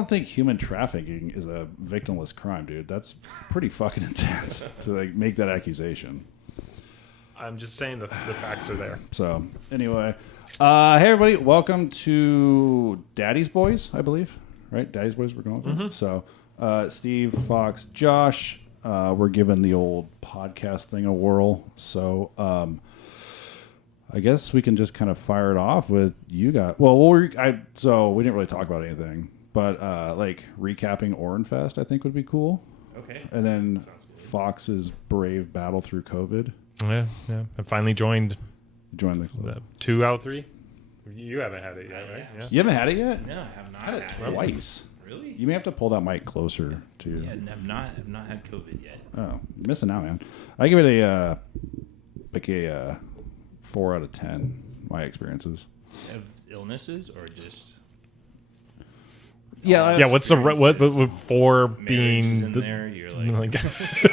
don't think human trafficking is a victimless crime, dude. That's pretty fucking intense to like make that accusation. I'm just saying the facts are there. So anyway, hey everybody, welcome to Daddy's Boys, I believe. Right, Daddy's Boys. We're going through. Mm-hmm. So Steve, Fox, Josh. We're giving the old podcast thing a whirl. So I guess we can just kind of fire it off with you guys. Well, so we didn't really talk about anything, but like recapping Orenfest, I think would be cool. Okay. And then Fox's brave battle through COVID. Yeah. I finally joined Join the club. 2 out of 3. You haven't had it yet, right? Yeah. You haven't had it yet? No, I have not I had it had twice. Really? You may have to pull that mic closer to you. Yeah, I've not had COVID yet. Oh, you're missing out, man. I give it a 4 out of 10. My experiences. Of illnesses or just Yeah. What's the what 4 being in the there? You're like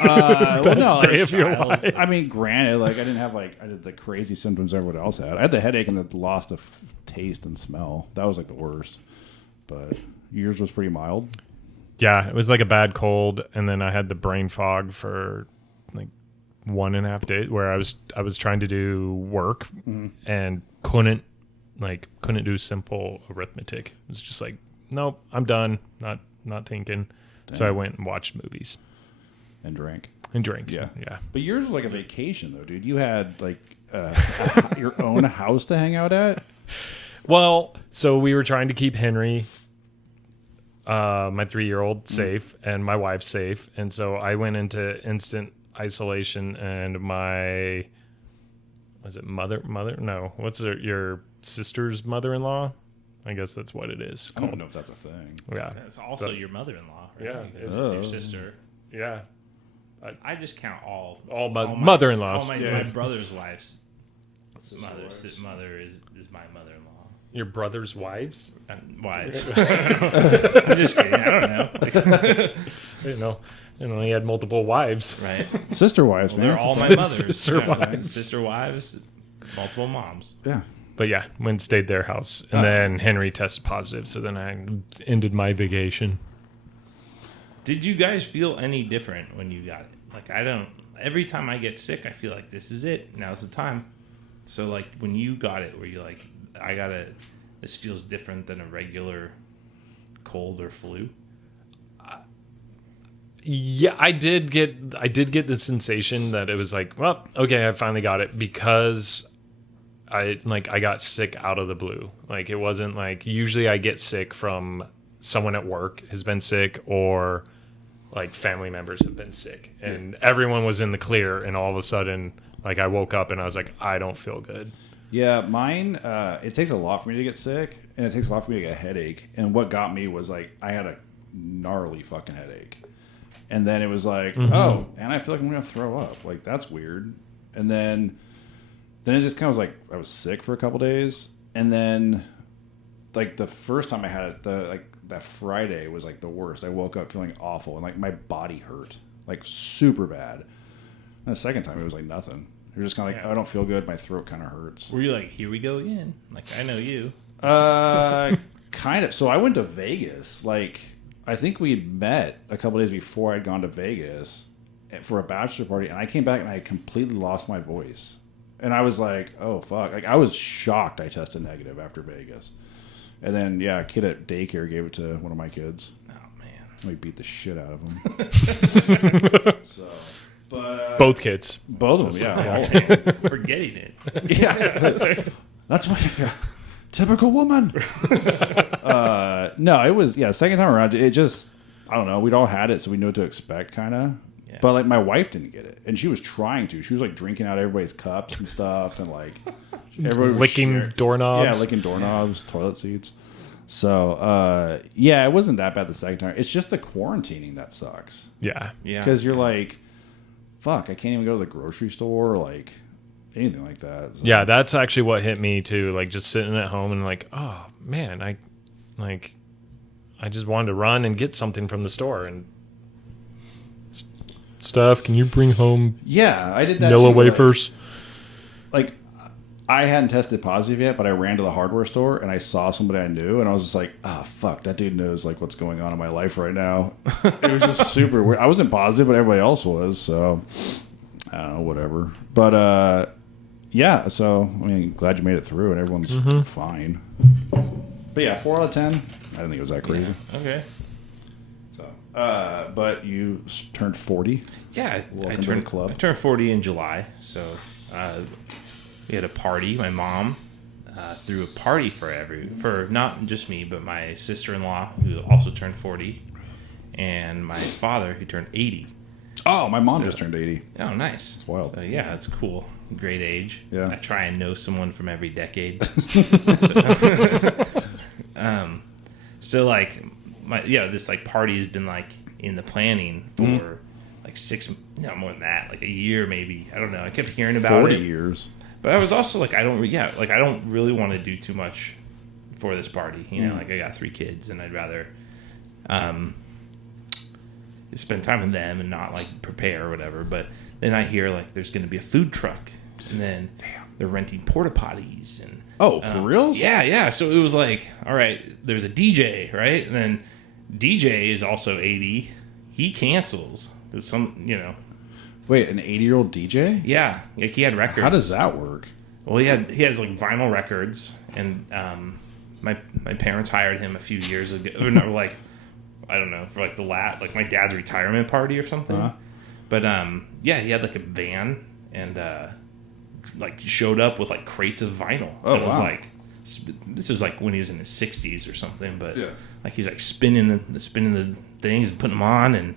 Well, best no, day of your life? I mean, granted, like I didn't have I did the crazy symptoms everyone else had. I had the headache and the loss of taste and smell. That was like the worst. But yours was pretty mild. Yeah, it was like a bad cold, and then I had the brain fog for like 1.5 days, where I was trying to do work and couldn't do simple arithmetic. It was just like, nope, I'm done. Not thinking. Damn. So I went and watched movies And drank. and drank. Yeah. Yeah. But yours was like a vacation, though, dude. You had like your own house to hang out at. Well, so we were trying to keep Henry, my 3-year-old, safe, and my wife safe, and so I went into instant isolation. And my mother? No, what's your sister's mother-in-law? I guess that's what it is I called. don't know if that's a thing. Yeah, that's also your mother-in-law, right? Yeah. Because Oh. it's your sister. yeah. I just count all my my mother-in-laws. All my, Yeah. my brother's wives. Mother is my mother-in-law. Your brother's wives? Wives. I'm just kidding. I don't know. You know, he had multiple wives. Right. Sister wives, Well, man. they're all It's- my mothers. Sister wives. Sister wives, multiple moms. yeah. But yeah, went and stayed their house, and then Henry tested positive. So then I ended my vacation. Did you guys feel any different when you got it? Like, I don't. Every time I get sick, I feel like this is it. Now's the time. So, like, when you got it, were you like, this feels different than a regular cold or flu? Yeah, I did get the sensation that it was like, well, okay, I finally got it, because I got sick out of the blue. Like, it wasn't like, usually I get sick from someone at work has been sick, or like family members have been sick, and everyone was in the clear, and all of a sudden, like, I woke up and I was like, I don't feel good. Yeah, mine, it takes a lot for me to get sick, and it takes a lot for me to get a headache. And what got me was, like, I had a gnarly fucking headache. And then it was like, oh, and I feel like I'm going to throw up. Like, that's weird. And then it just kind of was like, I was sick for a couple days. And then, like, the first time I had it, that Friday was, like, the worst. I woke up feeling awful, and, like, my body hurt, like, super bad. And the second time, it was, like, nothing. You're just kind of like, I don't feel good. My throat kind of hurts. Were you like, here we go again? Like, I know you. Kind of. So I went to Vegas. Like, I think we had met a couple days before I'd gone to Vegas for a bachelor party, and I came back and I had completely lost my voice. And I was like, oh, fuck. Like, I was shocked I tested negative after Vegas. And then, yeah, a kid at daycare gave it to one of my kids. Oh, man. We beat the shit out of him. Both kids. Both of them, yeah. All of them. For getting it. Yeah. That's what. Yeah. Typical woman. No, it was, second time around, it just, I don't know. We'd all had it, so we knew what to expect, kind of. Yeah. But, like, my wife didn't get it. And she was trying to. She was, like, drinking out everybody's cups and stuff. And, like, everybody was Licking doorknobs. Yeah, licking doorknobs, toilet seats. So, it wasn't that bad the second time. It's just the quarantining that sucks. Yeah. Yeah. Because you're like, fuck, I can't even go to the grocery store or, like, anything like that. So. Yeah, that's actually what hit me too. Like, just sitting at home and like, oh man, I just wanted to run and get something from the store. And Steph, can you bring home Yeah, I did that Nilla too, wafers? Like, I hadn't tested positive yet, but I ran to the hardware store and I saw somebody I knew, and I was just like, "Oh fuck, that dude knows like what's going on in my life right now." It was just super weird. I wasn't positive, but everybody else was, so I don't know, whatever. But yeah. So I mean, glad you made it through, and everyone's fine. But yeah, 4 out of 10. I didn't think it was that crazy. Yeah. Okay. So, but you turned 40. Yeah, Welcome to the club. I turned 40 in July, so we had a party. My mom threw a party for not just me, but my sister-in-law, who also turned 40, and my father, who turned 80. Oh, my mom just turned 80. Oh, nice. It's wild. So, yeah, that's cool. Great age. Yeah. I try and know someone from every decade. So like this like party has been like in the planning for like more than that, like a year maybe. I don't know. I kept hearing about 40 it. years. But I was also like, I don't really want to do too much for this party. You know, like I got 3 kids, and I'd rather spend time with them and not like prepare or whatever. But then I hear like there's going to be a food truck, and then they're renting porta potties and. Oh, for real? Yeah. So it was like, all right, there's a DJ, right? And then DJ is also 80. He cancels. There's Wait, an 80-year-old DJ? Yeah, like he had records. How does that work? Well, he has like vinyl records, and my parents hired him a few years ago. Or no, like I don't know, for like like my dad's retirement party or something. Uh-huh. But yeah, he had like a van and like showed up with like crates of vinyl. Oh, it was wow. like this was like when he was in his 60s or something. But Yeah. like he's like spinning the things and putting them on, and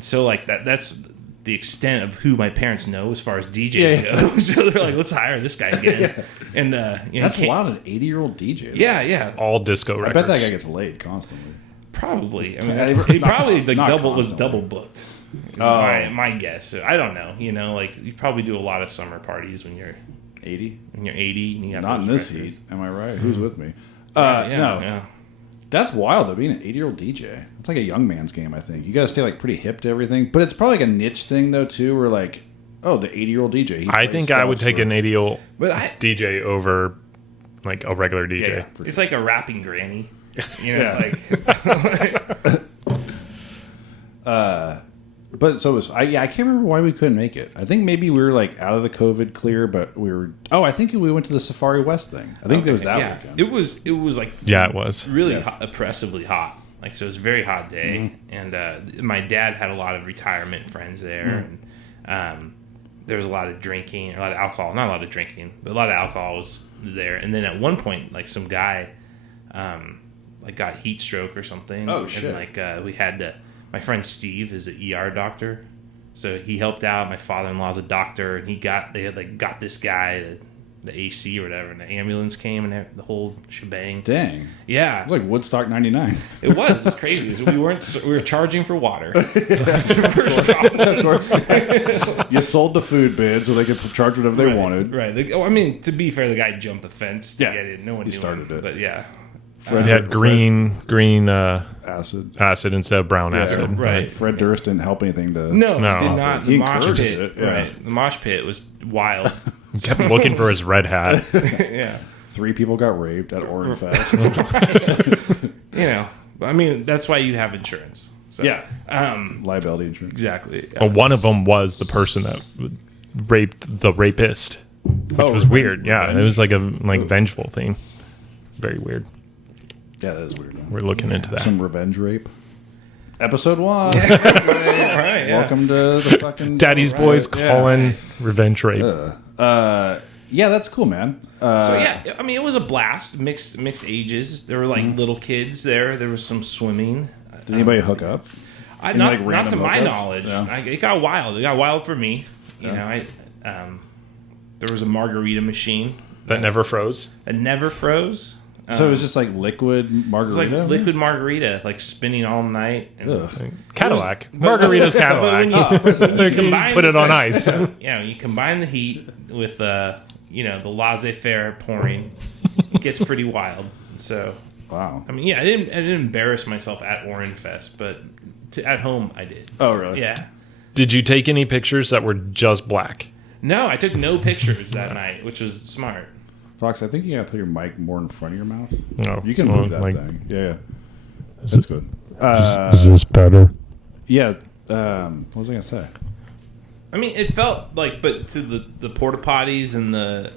so like that's the extent of who my parents know as far as DJs go. So they're like, let's hire this guy again. And That's wild, an 80-year-old DJ. Yeah. All disco I records. bet that guy gets laid constantly. Probably. I mean, Not he probably like not was constantly. double booked. Is my guess. I don't know. You know, like you probably do a lot of summer parties when you're 80? 80 and you have Not in those this records. heat. Am I right? Who's with me? Yeah. No. That's wild, though, being an 80-year-old DJ. It's like a young man's game, I think. You got to stay like pretty hip to everything. But it's probably like a niche thing, though, too, where like, oh, the 80-year-old DJ. I think I would take an 80-year-old But DJ over like a regular DJ. yeah, it's like a rapping granny. You know, Yeah. like But so it was. I can't remember why we couldn't make it. I think maybe we were like out of the COVID clear, but we were. Oh, I think we went to the Safari West thing. I think it was that weekend. It was like Yeah, it was. really Yeah. oppressively hot. Like, so it was a very hot day, and my dad had a lot of retirement friends there, and there was a lot of drinking, a lot of alcohol. Not a lot of drinking, but a lot of alcohol was there. And then at one point, like some guy, like got heat stroke or something. Oh, shit. And like we had to. My friend Steve is an ER doctor, so he helped out. My father-in-law's a doctor, and they had got this guy, the AC or whatever, and the ambulance came and the whole shebang. Dang. Yeah, It was like Woodstock 99. it was crazy. So we were charging for water. That's the first problem. Of course. You sold the food bid so they could charge whatever they wanted. Right. I mean, to be fair, the guy jumped the fence to Yeah. get it. No one He knew started him, it. But yeah. Fred, They had green acid. acid instead of brown acid. right. Fred Durst didn't help anything to. No, No. did not. He The mosh encourages pit. it, yeah. Right. The mosh pit was wild. He kept looking for his red hat. Yeah. 3 people got raped at Orin Fest. You know, I mean, that's why you have insurance. So, Yeah. Um. Liability insurance. Exactly. Well, one of them was the person that raped the rapist, which was weird. Yeah, it was like a vengeful thing. Very weird. Yeah, that is weird. Man. We're looking into that. Some revenge rape. Episode 1. All right. Yeah. Welcome to the fucking Daddy's boys calling revenge rape. Yeah, that's cool, man. So yeah, I mean, it was a blast. Mixed ages. There were like little kids there. There was some swimming. Did anybody hook up? Not like, to random my hookups? knowledge. Yeah. It got wild. It got wild for me. You Yeah. know, there was a margarita machine That never froze. that never froze. So it was just like liquid It was margarita. like liquid margarita, like spinning all night. And Ugh. Cadillac. Margarita's Cadillac. They can combine- put it on ice. you combine the heat with the laissez-faire pouring, it gets pretty wild. So Wow. I mean, yeah, I didn't embarrass myself at Orin Fest, but at home I did. Oh, really? Yeah. Did you take any pictures that were just black? No, I took no pictures that night, which was smart. Fox, I think you gotta put your mic more in front of your mouth. No, You can well, move that like, thing. Yeah. Is That's it- good. Is this better? Yeah. What was I gonna say? I mean, it felt like, but to the porta potties and the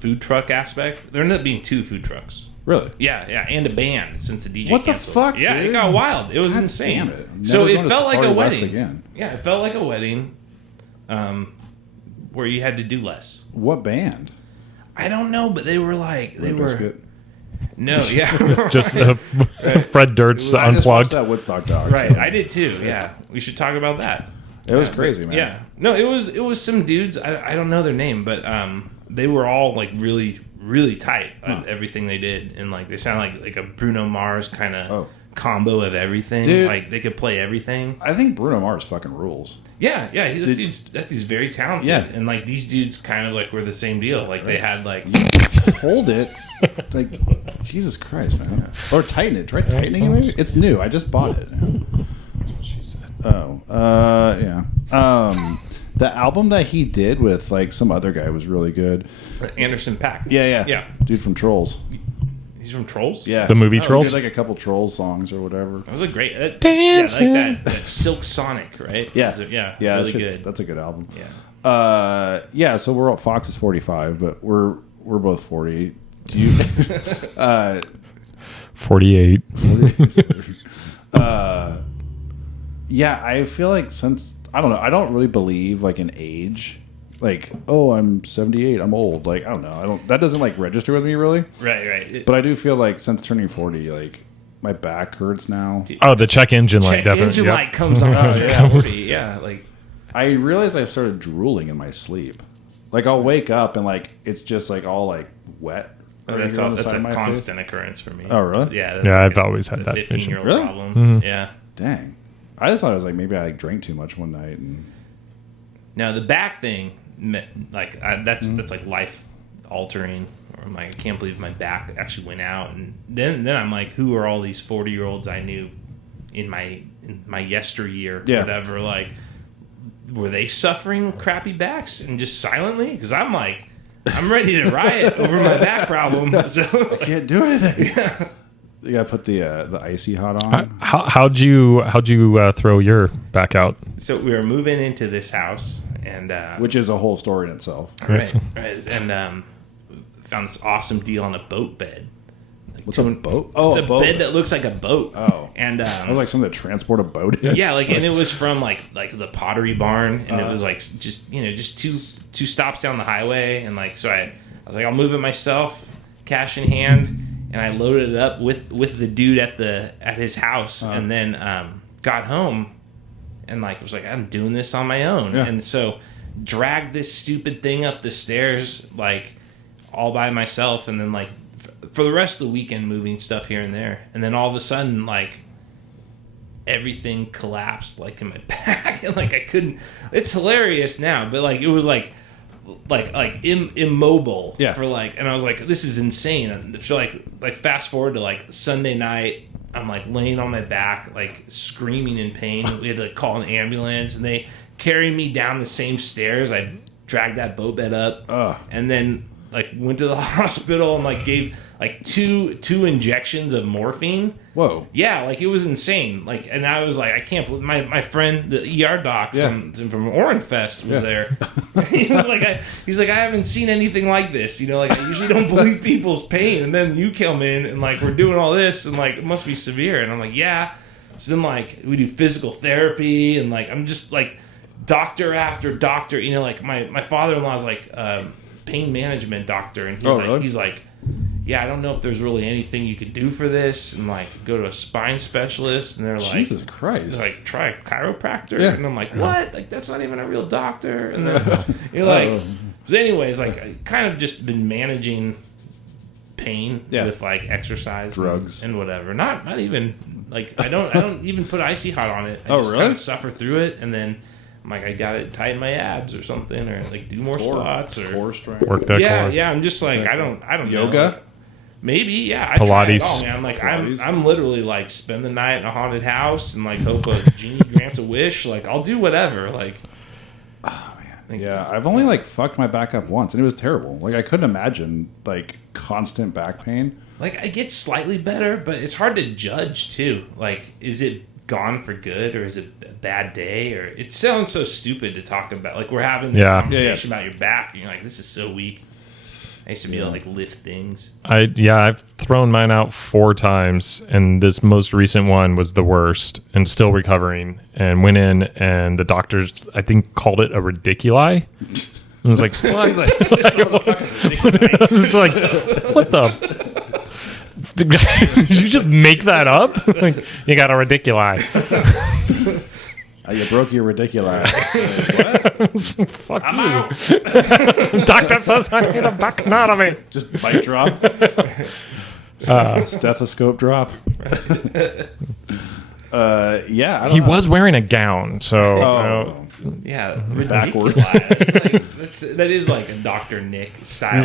food truck aspect, there ended up being 2 food trucks. Really? Yeah, and a band since the DJ What the canceled. fuck, Yeah, dude? it got wild. It was God insane. damn it. I'm So never it going to felt like a Safari West wedding. again. Yeah, it felt like a wedding, where you had to do less. What band? I don't know, but they were like they Limp were. Bizkit? No, yeah, Just Fred Durst's I just watched unplugged. that Woodstock dog. right. so I did too. Yeah, we should talk about that. It was Yeah, crazy, but- man. Yeah, no, it was some dudes. I don't know their name, but they were all like really tight at everything they did, and like they sound like a Bruno Mars kind of Oh. combo of everything. Dude. Like they could play everything. I think Bruno Mars fucking rules. Yeah, that dude's very talented. Yeah. And like these dudes kind of like were the same deal. Like they had like Hold it. Like, Jesus Christ, man. Or tighten it. Try tightening it, maybe? It's new. I just bought it. That's what she said. Oh, yeah. The album that he did with, like, some other guy was really good. Anderson .Paak. Yeah. Yeah. Dude from Trolls. He's from Trolls. Yeah. The movie He Trolls? did, like, a couple Trolls songs or whatever. That was a great. That, Dancing. Yeah, like that Silk Sonic, right? Yeah. Was it- yeah. Yeah, Really that good. That's a good album. Yeah. Yeah, so we're all, Fox is 45, but we're both 40. Do you 48. Yeah, I feel like since I don't know, I don't really believe like in age. Like, oh, I'm 78, I'm old. Like, I don't know. That doesn't like register with me really. Right. But I do feel like since turning 40, like my back hurts now. Oh, the check engine light, Check definitely. engine Yep. light comes on. Oh, yeah. 40. Yeah, like I realize I've started drooling in my sleep. Like I'll wake up and like it's just like all like wet. right that's here on a, the that's side a of my face. constant occurrence for me. Oh, really? Yeah. That's Yeah, like I've always had it's that a vision. 15-year-old Really? problem. Mhm. Yeah. Dang. I just thought it was like maybe I like drank too much one night and Now the back thing, like that's Mm-hmm. that's like life altering. Or I'm like, I can't believe my back actually went out. And then I'm like, who are all these 40-year-olds I knew in my yesteryear, Yeah. whatever? Like, were they suffering crappy backs and just silently? Because I'm like, I'm ready to riot over my back problem. So can't do anything. You gotta put the icy hot on. How'd you throw your back out? So we were moving into this house, and Which is a whole story in itself. right, and found this awesome deal on a boat bed. What's a boat? Oh, It's a boat. bed that looks like a boat. Oh. And I was like something to transport a boat in. yeah, like, and it was from like the Pottery Barn, and it was like just two stops down the highway, and like so I was like, I'll move it myself, cash in hand, and I loaded it up with the dude at his house, and then got home, and like was like, I'm doing this on my own, Yeah. and so dragged this stupid thing up the stairs like all by myself, and then like for the rest of the weekend moving stuff here and there, and then all of a sudden like everything collapsed like in my back, and like I couldn't. It's hilarious now, but like it was like immobile Yeah. for like, and I was like, this is insane. And so like fast forward to like Sunday night, I'm like laying on my back like screaming in pain. We had to call an ambulance, and they carried me down the same stairs. I dragged that boat bed up, Ugh. and then like went to the hospital and like gave like two injections of morphine. Whoa. Yeah, like it was insane. Like, and I was like, I can't believe my friend, the ER doc Yeah. from Orange Fest was Yeah. there. He was like, I haven't seen anything like this. You know, like I usually don't believe people's pain, and then you come in and like we're doing all this, and like it must be severe. And I'm like, yeah. So then like we do physical therapy, and like I'm just like doctor after doctor. You know, like my father-in-law is like pain management doctor, and Really? he's like, yeah, I don't know if there's really anything you could do for this, and like go to a spine specialist, and they're like, Jesus Christ. they're like try a chiropractor, Yeah. and I'm like, what? Like that's not even a real doctor, and then you're like, so anyways, like I kind of just been managing pain Yeah. with like exercise, Drugs. and whatever. Not even like I don't even put icy hot on it. I Oh, just really? kind of suffer through it, and then I'm like, I got to tighten my abs or something, or like do more squats or core strength. Work that yeah, core. yeah. I'm just like I don't know. Yoga? Like, maybe, yeah. I try it Pilates. all, man. Like Pilates. I'm literally like spend the night in a haunted house and like hope a genie grants a wish. Like I'll do whatever. Like think Yeah, that's- I've only like fucked my back up once, and it was terrible. Like I couldn't imagine like constant back pain. like I get slightly better, but it's hard to judge too. Like, is it gone for good or is it a bad day? Or it sounds so stupid to talk about. Like we're having this Yeah. conversation about your back, and you're like, this is so weak. I used to be able to like lift things. I've thrown mine out 4 times, and this most recent one was the worst, and still recovering. And went in, and the doctors, I think, called it a radiculi. And I was like, Well, it's like, it's all the fucking ridiculous. I was like, what the? Did you just make that up? Like, you got a radiculi. You broke your ridiculous. Fuck you. Doctor says I need a back anatomy. Just mic drop. Stethoscope drop. Yeah, I don't He know. was wearing a gown, so Oh, Yeah, Backwards. ridiculous. That is like a Dr. Nick style.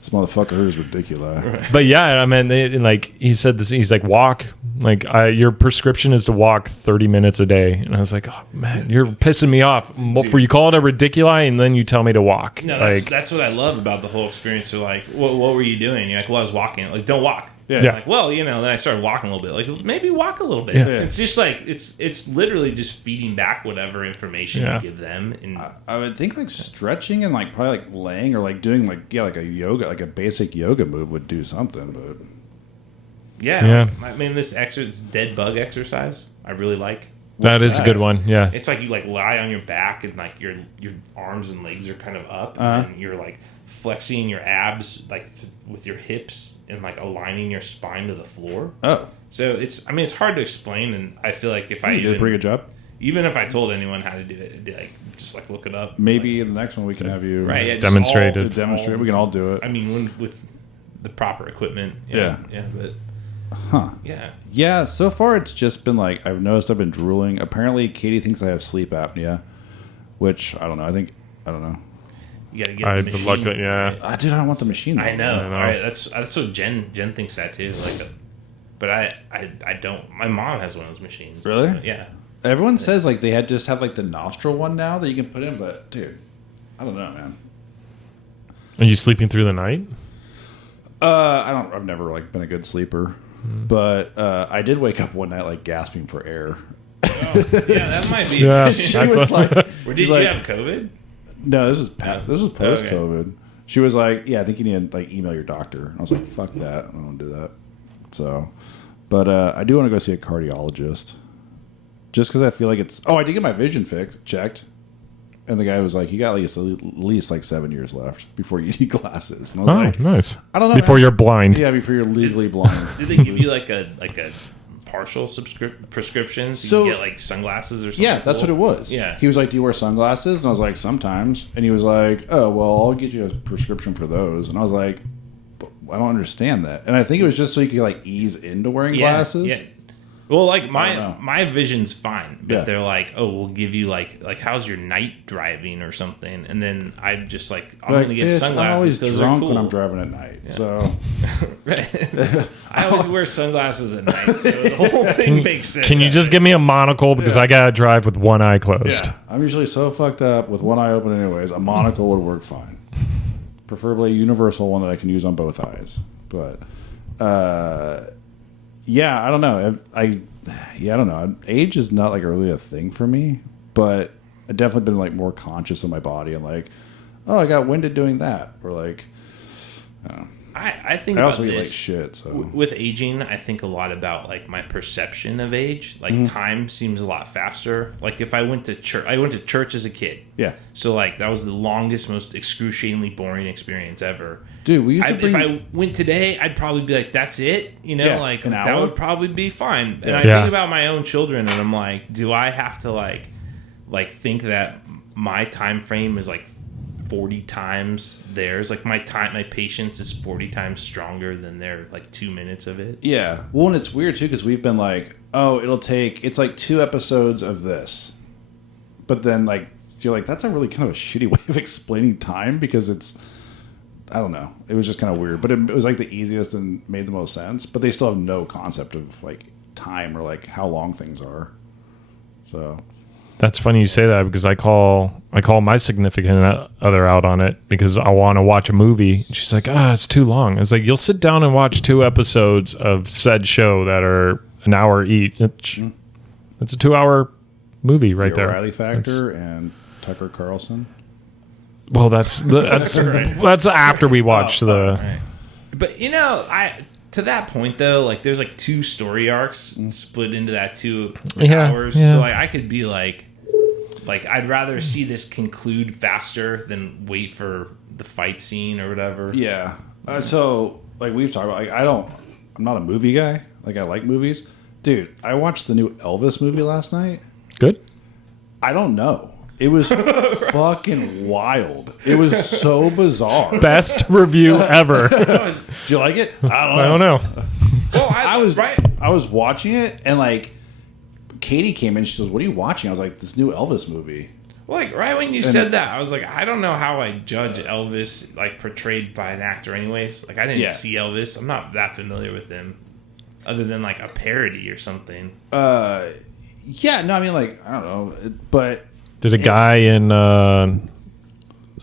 this motherfucker is ridiculous. but yeah, I mean, like he said this. He's like, walk. Like your prescription is to walk 30 minutes a day, and I was like, oh man, you're pissing me off. For you call it a radiculi, and then you tell me to walk. No, like, that's what I love about the whole experience. So like, what were you doing? You're like, well, I was walking. Like, don't walk. Yeah. Yeah. Like, well, then I started walking a little bit. Like, maybe walk a little bit. Yeah. It's just like it's literally just feeding back whatever information Yeah. you give them. And I would think like stretching and like probably like laying or like doing like a yoga, like a basic yoga move would do something. But Yeah. I mean, this dead bug exercise, I really like. that is a good one. Yeah. It's like you like lie on your back and like your arms and legs are kind of up, Uh-huh. and you're like flexing your abs like with your hips and like aligning your spine to the floor. oh, So it's hard to explain, and I feel like if I you did a pretty good job. even if I told anyone how to do it, it'd be like just like look it up. Maybe in the next one we can have you Right? Yeah, just Demonstrated. all- demonstrate. We can all do it. I mean, with the proper equipment. Yeah. But Huh. yeah. Yeah, so far it's just been like I've noticed I've been drooling. Apparently, Katie thinks I have sleep apnea, which I don't know. I don't know. You gotta get I the machine. luckily, yeah. Dude, I don't want the machine. I though. know. know. Right? That's what Jen thinks that too. Like, but I don't. My mom has one of those machines. Really? Yeah. Everyone says like they had just have like the nostril one now that you can put in, but dude, I don't know, man. Are you sleeping through the night? I've never like been a good sleeper, but I did wake up one night like gasping for air. Yeah, that might be. Yeah. She That's was what- like, Or did she's you like, have COVID? No, this was post Okay. COVID. She was like, "Yeah, I think you need to like email your doctor." And I was like, "Fuck that, I don't want to do that." So, but I do want to go see a cardiologist, just because I feel like it's. Oh, I did get my vision checked, and the guy was like, "You got at least like 7 years left before you need glasses." And I was Oh, like, nice. "I don't know." Before man. you're blind. Yeah, before you're legally blind. Did they give you like a partial prescription so So- you can get like sunglasses or something? Yeah, that's what it was. Yeah. He was like, "Do you wear sunglasses?" And I was like, "Sometimes." And he was like, "Oh, well, I'll get you a prescription for those." And I was like, "But I don't understand that." And I think it was just so you could like ease into wearing glasses. Yeah. Well, like I don't my know. my vision's fine, but Yeah. they're like, oh, we'll give you like how's your night driving or something, and then I'm just like, I'm Like, gonna get "Bitch, sunglasses. I'm always 'cause drunk they're when cool." I'm driving at night. So Right. I always wear sunglasses at night, so the whole thing makes sense. Can you just give me a monocle because I gotta drive with one eye closed? yeah, I'm usually so fucked up with one eye open. Anyways, a monocle would work fine. Preferably a universal one that I can use on both eyes. But yeah, I don't know. I don't know. Age is not like really a thing for me, but I've definitely been like more conscious of my body and like, oh, I got winded doing that, or like, I think I about also eat like this. shit. So With aging, I think a lot about like my perception of age. Like Mm-hmm. time seems a lot faster. Like if I went to church as a kid. yeah, So like that was the longest, most excruciatingly boring experience ever. dude, we used to bring. If I went today, I'd probably be like, "That's it," you know, Yeah, like an that hour? would probably be fine. And Yeah. I Yeah. think about my own children, and I'm like, do I have to like think that my time frame is like 40 times theirs? Like my patience is 40 times stronger than their like 2 minutes of it. Yeah. Well, and it's weird too because we've been like, oh, it's like 2 episodes of this, but then like you're like, that's a really kind of a shitty way of explaining time because it's, I don't know, it was just kind of weird, but it was like the easiest and made the most sense. But they still have no concept of like time or like how long things are. So That's funny you say that because I call my significant other out on it because I want to watch a movie. She's like, it's too long. It's like, you'll sit down and watch 2 episodes of said show that are an hour each. It's a 2-hour movie right The there. O'Reilly Factor and Tucker Carlson. Well, that's after we watch the. Right. But to that point though, like there's like 2 story arcs split into that 2 hours. Yeah. So like I could be like I'd rather see this conclude faster than wait for the fight scene or whatever. Yeah. So like we've talked about, like I'm not a movie guy. Like I like movies, dude. I watched the new Elvis movie last night. Good. I don't know. It was fucking wild. It was so bizarre. Best review ever. Did you like it? I don't know. Well, I was right. I was watching it and like Katie came in. She goes, "What are you watching?" I was like, "This new Elvis movie." Like right when you said that, I was like, I don't know how I judge Elvis like portrayed by an actor. Anyways, like I didn't see Elvis. I'm not that familiar with him, other than like a parody or something. Yeah. No, I mean like I don't know, but Did a guy in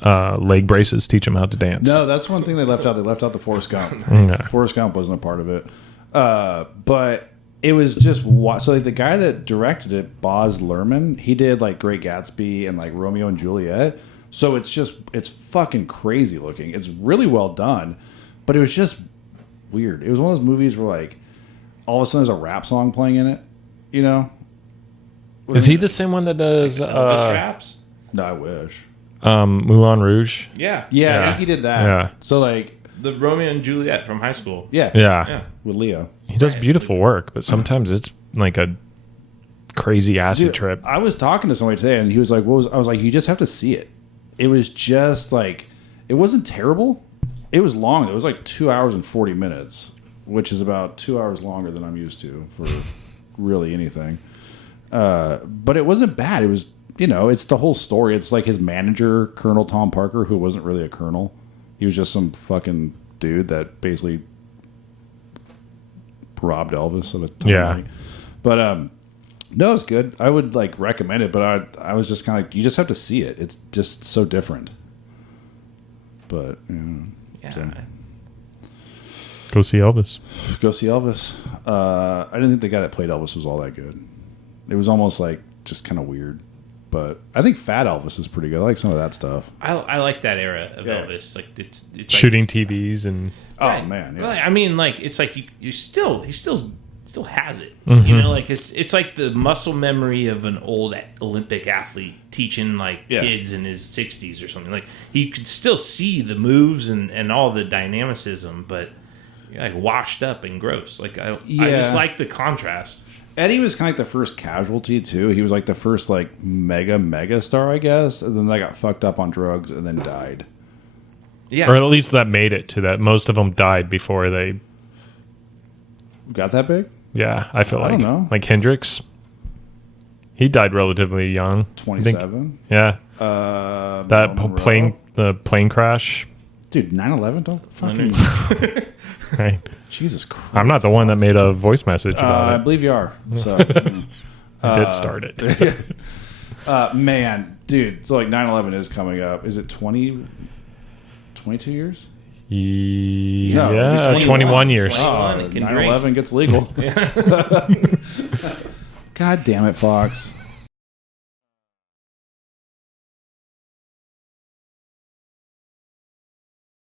leg braces teach him how to dance? no, that's one thing they left out. They left out the Forrest Gump. Okay. Forrest Gump wasn't a part of it, but it was just so like the guy that directed it, Baz Luhrmann, he did like Great Gatsby and like Romeo and Juliet. So it's fucking crazy looking. It's really well done, but it was just weird. It was one of those movies where like all of a sudden there's a rap song playing in it, you know? Is he the same one that does Elvis raps? No, I wish. Moulin Rouge? Yeah. Yeah, I think he did that. Yeah. So like, The Romeo and Juliet from high school. yeah, Yeah. with Leo. He does beautiful work, but sometimes it's like a crazy acid Dude, trip. I was talking to somebody today, and he was like, I was like, you just have to see it. It was just like, it wasn't terrible. It was long. It was like 2 hours and 40 minutes, which is about 2 hours longer than I'm used to for really anything. But it wasn't bad. It was, it's the whole story. It's like his manager, Colonel Tom Parker, who wasn't really a colonel. He was just some fucking dude that basically robbed Elvis of a ton of money. But no, it's good. I would like recommend it, but I was just kind of like, you just have to see it. It's just so different. But so, Go see Elvis. go see Elvis. I didn't think the guy that played Elvis was all that good. It was almost like just kind of weird. But I think Fat Elvis is pretty good. I like some of that stuff. I like that era of Yeah. Elvis. Like it's like, Shooting TVs and Oh right. man, yeah. Well, I mean, like it's like he still has it. Mm-hmm. You know, like it's like the muscle memory of an old Olympic athlete teaching like kids in his 60s or something. Like he could still see the moves and all the dynamicism, but like washed up and gross. Like I just like the contrast. Eddie was kind of like the first casualty too. He was like the first like mega star, I guess, and then they got fucked up on drugs and then died. Yeah, or at least that made it to that. Most of them died before they. Got that big? Yeah, I feel I like don't know. like Hendrix. He died relatively young. I think. 27. Yeah, that Marilyn Monroe. the plane crash. Dude, 9/11. Don't fucking Right. Jesus Christ. I'm not the one that made a voice message I about believe you are. So, I did start it. man, dude. So like 9/11 is coming up. Is it 22 years? Yeah, it's 21 years. 21. It can 9/11 gets legal. God damn it, Fox.